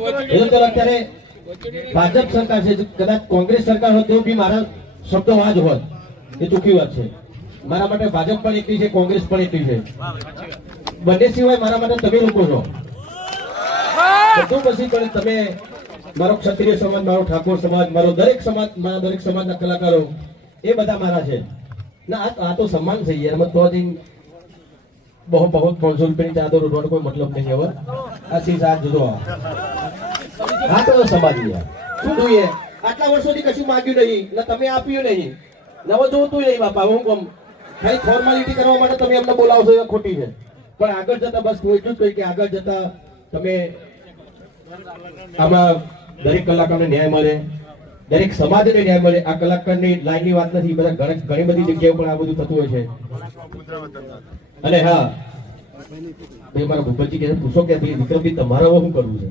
એ અત્યારે ભાજપ સરકાર છે, કદાચ કોંગ્રેસ સરકાર હોત તો બી મારા શબ્દો આ હોત એ ચૂકી વાત છે. મારા માટે ભાજપ પણ એટલી છે, કોંગ્રેસ પણ એટલી છે. બંને સિવાય મારા માટે તમે લોકો છો. બધું પછી પણ તમે મારો ક્ષત્રિય સમાજ, મારો ઠાકોર સમાજ, મારો દરેક સમાજ, મારા દરેક સમાજના કલાકારો, એ બધા મારા છે. ના, આ તો સન્માન છે યાર. એમાં તો બહુ બહુ પાંચસો રૂપિયાની ચાદર ઉડવાનો કોઈ મતલબ નહીં હવે આ આ જુદો આ. તો સમાજ શું જોઈએ? આટલા વર્ષોથી કશું માંગ્યું નહીં, ને તમે આપ્યું નહીં. નવો જોતું નહીં, બાપા, હું કમ. ખાલી ફોર્માલિટી કરવા માટે તમે અમને બોલાવશો, એ ખોટી છે. પણ આગળ જતા બસ હું એટલું જ કહી કે આગળ જતા તમે આમાં દરેક કલાકારને ન્યાય મળે, દરેક સમાજને ન્યાય મળે. આ કલાકારની લાઈનની વાત નથી, બધા ઘણી બધી જગ્યાએ પણ આ બધું થતું હોય છે. અને હા મારા ભૂપતજી કે પૂછો કે વિક્રમજી તમારે શું કરવું છે?